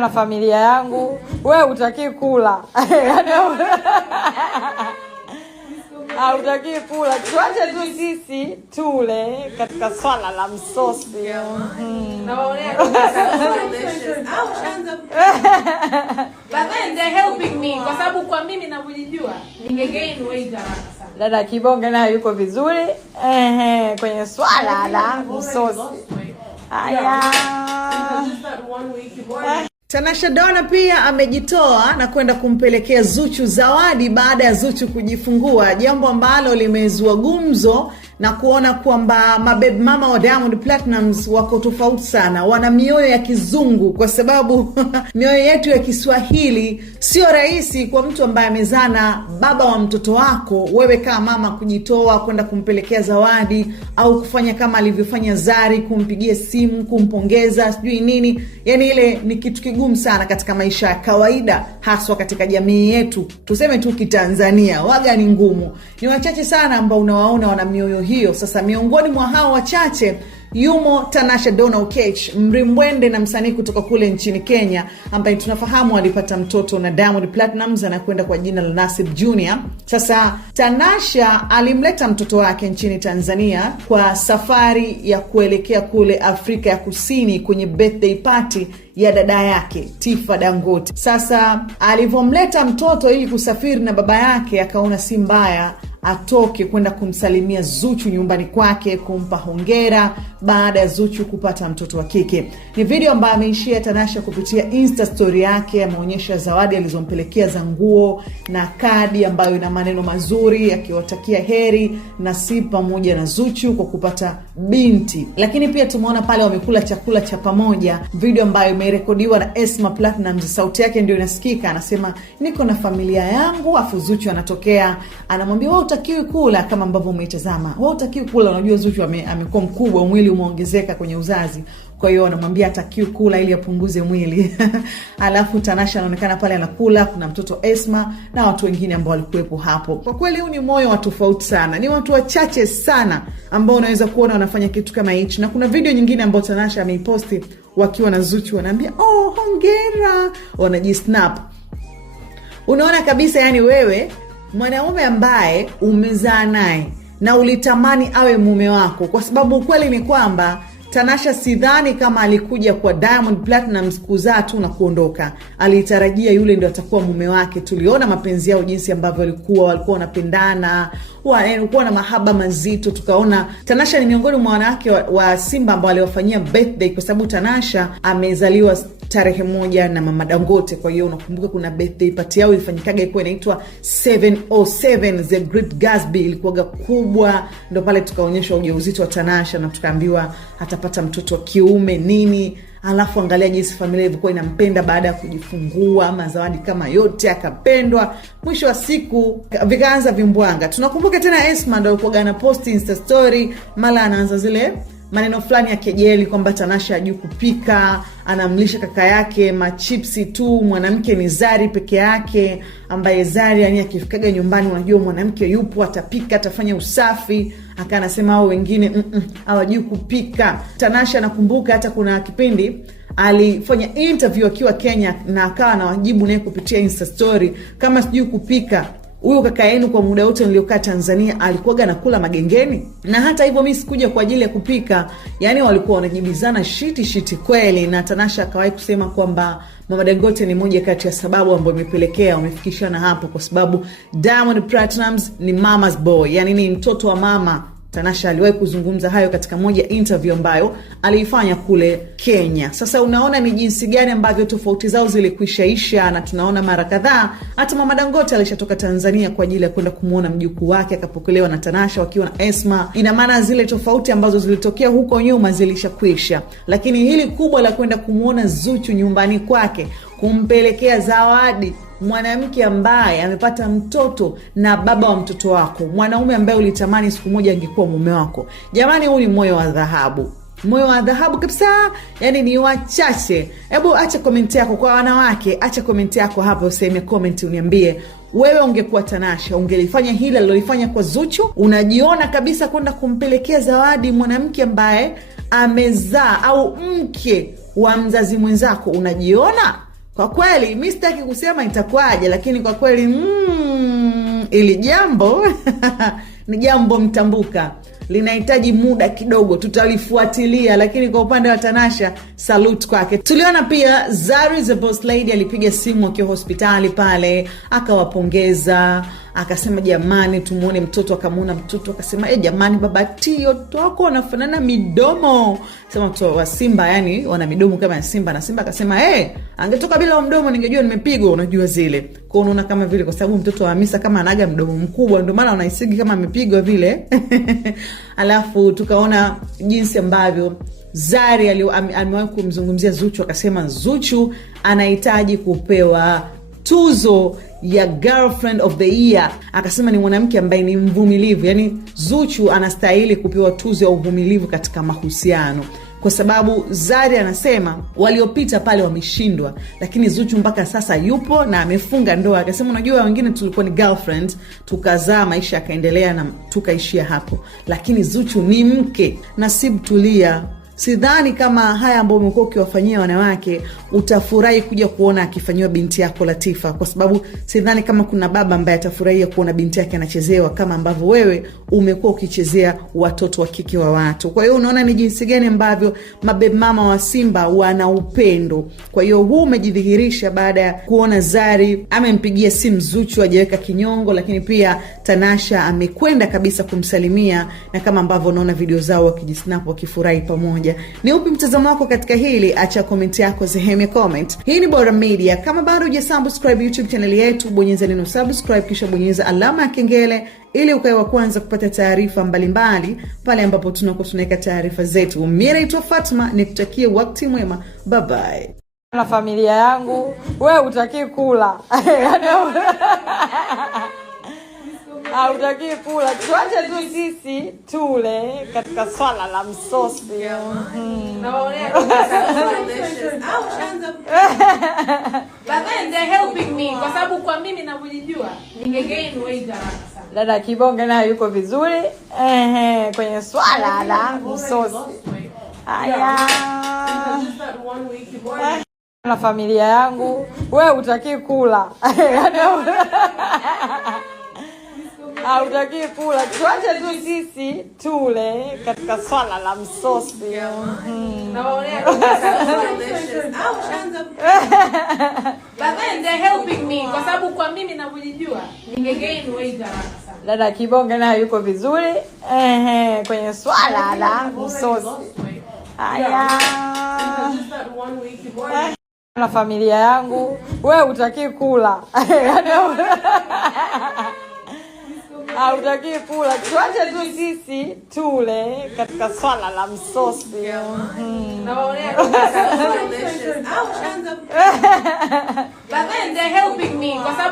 na familia yangu, wewe utaki kula. Hautaki kula. Tuache tu sisi tule katika swala la msosi. Nawaonea but then they're helping me kwa sababu kwa mimi ninavyojijua ningegain weight haraka sana. Dada Kibonge naye yuko vizuri kwenye swala la msosi. Haya. Tanasha Donna pia amejitoa na kwenda kumpelekea Zuchu zawadi baada ya Zuchu kujifungua, jambo ambalo limezua gumzo na kuona kwamba mababy mama wa Diamond Platnumz wako tofauti sana, wana mioyo ya kizungu, kwa sababu mioyo yetu ya Kiswahili sio rahisi kwa mtu ambaye amezana baba wa mtoto wako, wewe kama mama kujitoa kwenda kumpelekea zawadi au kufanya kama alivyofanya Zari, kumpigia simu, kumpongeza, sijui nini. Yani ile ni kitu kigumu sana katika maisha ya kawaida, haswa katika jamii yetu, tuseme tu kitanzania, waga ni ngumu. Ni wachache sana ambao unawaona wana mioyo hiyo. Sasa miongoni mwa hao wachache yumo Tanasha Donna Oketch, mrimbwende na msanii kutoka kule nchini Kenya, ambaye tunafahamu alipata mtoto na Diamond Platnumz, anakwenda kwa jina la Nasib Junior. Sasa Tanasha alimleta mtoto wake nchini Tanzania kwa safari ya kuelekea kule Afrika ya Kusini kwenye birthday party ya dada yake Tifa Dangote. Sasa alivomleta mtoto ili kusafiri na baba yake, akaona si mbaya atoke kwenda kumsalimia Zuchu nyumbani kwake, kumpa hongera baada ya Zuchu kupata mtoto wa kike. Ni video ambayo ameishia Tanasha kupitia Insta story yake, ameonyesha zawadi alizompelekea za nguo na kadi ambayo ina maneno mazuri akiwatakia heri Nasib pamoja na Zuchu kwa kupata binti. Lakini pia tumeona pale wamekula chakula cha pamoja, video ambayo imerekodiwa na Esma Platnumz, sauti yake ndio inasikika, anasema niko na familia yangu, afu Zuchu anatokea anamwambia wewe utakiwi kula, kama ambavyo umeitazama, wewe utakiwi kula. Unajua Zuchu amekuwa mkubwa, mwili umeongezeka kwenye uzazi, kwa hiyo anamwambia atakiwi kula ili apunguze mwili. Alafu Tanasha anaonekana pale anakula, kuna mtoto Esma na watu wengine ambao walikuwepo hapo. Kwa kweli huu ni moyo wa tofauti sana, ni watu wachache sana ambao unaweza kuona wanafanya kitu kama hichi. Na kuna video nyingine ambayo Tanasha ameiposti wakiwa na Zuchu, wanaambia oh hongera, wanajisnap. Unaona kabisa yani wewe mwanaume ambaye umezaa naye na ulitamani awe mume wako, kwa sababu ukweli ni kwamba Tanasha sidhani kama alikuja kwa Diamond Platnumz kuzaa tu na kuondoka. Alitarajia yule ndio atakuwa mume wake. Tuliona mapenzi yao jinsi ambavyo walikuwa wanapendana, walikuwa na mahaba mazito. Tukaona Tanasha ni miongoni mwa wanawake wa Simba ambao aliwafanyia birthday, kwa sababu Tanasha amezaliwa tarehe moja na mama Dangote. Kwa hiyo unakumbuka kuna birthday party yao ilifanyikaga, ilikuwa inaitwa 707 The Great Gatsby, ilikuwa kubwa. Ndio pale tukaonyeshwa ujauzito wa Tanasha na tukaambiwa atapata mtoto wa kiume nini. Alafu angalia jinsi familia ilikuwa inampenda baada ya kujifungua, ama zawadi kama yote akapendwa. Mwisho wa siku vikaanza vimbwanga. Tunakumbuka tena Esma ndio alikuwa ana post Insta story, mala anaanza zile maneno fulani ya kejeli kwamba Tanasha hajui kupika, anamlisha kaka yake machipsi tu, mwanamke ni Zari peke yake, ambaye Zari yani akifikaga nyumbani unajua mwanamke yupo, atapika, atafanya usafi. Akanasema hao wengine hawajui kupika. Tanasha nakumbuka hata kuna kipindi alifanya interview akiwa Kenya na akawa anawajibu naye kupitia Insta story, kama sijui kupika, huyo kaka yenu kwa muda wote niliokaa Tanzania alikuwa anakula magengeni. Na hata hivyo mimi sikuja kwa ajili ya kupika. Yani walikuwa wanajibizana shiti kweli. Na Tanasha akawahi kusema kwamba mama Dangote ni moja kati ya sababu ambayo imepelekea wamefikishana hapo, kwa sababu Diamond Platnumz ni mama's boy, yani ni mtoto wa mama. Tanasha aliwahi kuzungumza hayo katika moja interview ambayo aliifanya kule Kenya. Sasa unaona ni jinsi gani ambavyo tofauti zao zilikwishaisha, na tunaona mara kadhaa hata mama Dangote alishatoka Tanzania kwa ajili ya kwenda kumuona mjukuu wake, akapokelewa na Tanasha wakiwa na Esma. Ina maana zile tofauti ambazo zilitokea huko nyuma zilishakwisha, lakini hili kubwa la kwenda kumuona Zuchu nyumbani kwake, kumpelekea zawadi mwanamke ambaye amepata mtoto na baba wa mtoto wako, mwanaume ambaye ulitamani siku moja angekuwa mume wako. Jamani, huu ni moyo wa dhahabu. Moyo wa dhahabu kabisa. Yani ni wachache. Hebu acha comment yako kwa wanawake, acha comment yako hapo, useme comment uniambie wewe ungekuwa Tanasha ungelifanya hili alilofanya kwa Zuchu? Unajiona kabisa kwenda kumpelekea zawadi mwanamke ambaye amezaa au mke wa mzazi mwenzako? Unajiona? Kwa kweli mimi sitaki kusema itakuwaje, lakini kwa kweli ili jambo ni jambo mtambuka, linahitaji muda kidogo, tutalifuatilia. Lakini kwa upande wa Tanasha, salute kwake. Tuliona pia Zari the Boss Lady alipiga simu akiwa hospitali pale, akawapongeza, akasema jamani tumuone mtoto. Akamuona mtoto akasema jamani baba Tio wako wanafanana midomo. Sema mtoto wa Simba yani wana midomo kama ya Simba, na Simba akasema angetoka bila mdomo ningejua nimepigwa. Unajua zile kwa unaona kama vile, kwa sababu mtoto wa Hamisa kama anaga mdomo mkubwa ndio maana unaisigi kama amepigwa vile. Alafu tukaona jinsi ambavyo Zari amewahi kumzungumzia Zuchu, akasema Zuchu anahitaji kupewa tuzo ya Girlfriend of the Year. Akasema ni mwanamke ambaye ni mvumilivu, yani Zuchu anastahili kupewa tuzo ya uvumilivu katika mahusiano, kwa sababu Zari anasema waliopita pale wameshindwa, lakini Zuchu mpaka sasa yupo na amefunga ndoa. Akasema unajua wengine tulikuwa ni girlfriend tukazaa, maisha yakaendelea na tukaishia hapo, lakini Zuchu ni mke. Nasib Tulia, sidhani kama haya ambayo umekuwa ukiwafanyia wanawake utafurahi kuja kuona akifanyiwa binti yako Latifa, kwa sababu sidhani kama kuna baba ambaye atafurahia kuona binti yake anachezewa kama ambavyo wewe umekuwa ukichezea watoto wa kike wa watu. Kwa hiyo unaona ni jinsi gani ambavyo mababe mama wa Simba wana upendo. Kwa hiyo huu umejidhihirisha baada ya kuona Zari amempigia simu Zuchu hajaweka kinyongo, lakini pia Tanasha amekwenda kabisa kumsalimia, na kama ambavyo unaona video zao wakijisnap wakifurahi pamoja. Ni upi mtazamo wako katika hili? Acha comment yako sehemu ya comment. Hii ni Bora Media. Kama bado hujasubscribe YouTube channel yetu, bonyeza neno subscribe kisha bonyeza alama ya kengele ili ukae wa kwanza kupata taarifa mbalimbali pale ambapo tunaweka taarifa zetu. Mimi naitwa Fatma, nikutakie wakati mwema. Bye bye. Na familia yangu, wewe utaki kula. Hautaki kula. Tuache tu sisi tule katika swala la msosi. But then they're helping me kwa sababu kwa mimi ninavyojijua ningegain weight haraka sana. Dada Kibonge naye yuko vizuri kwenye swala la msosi. Haya. Na familia yangu, wewe utaki kula. Hautaki kula. Tuache tu sisi tule katika swala la msosi. But then they're helping me kwa sababu kwa mimi ninavyojijua ningegain weight haraka sana. Dada Kibonge naye yuko vizuri kwenye swala la msosi. Haya. Na familia yangu, wewe utaki kula. Hautaki kula. Tuache tu sisi tule katika swala la msosi. But then they're helping me kwa sababu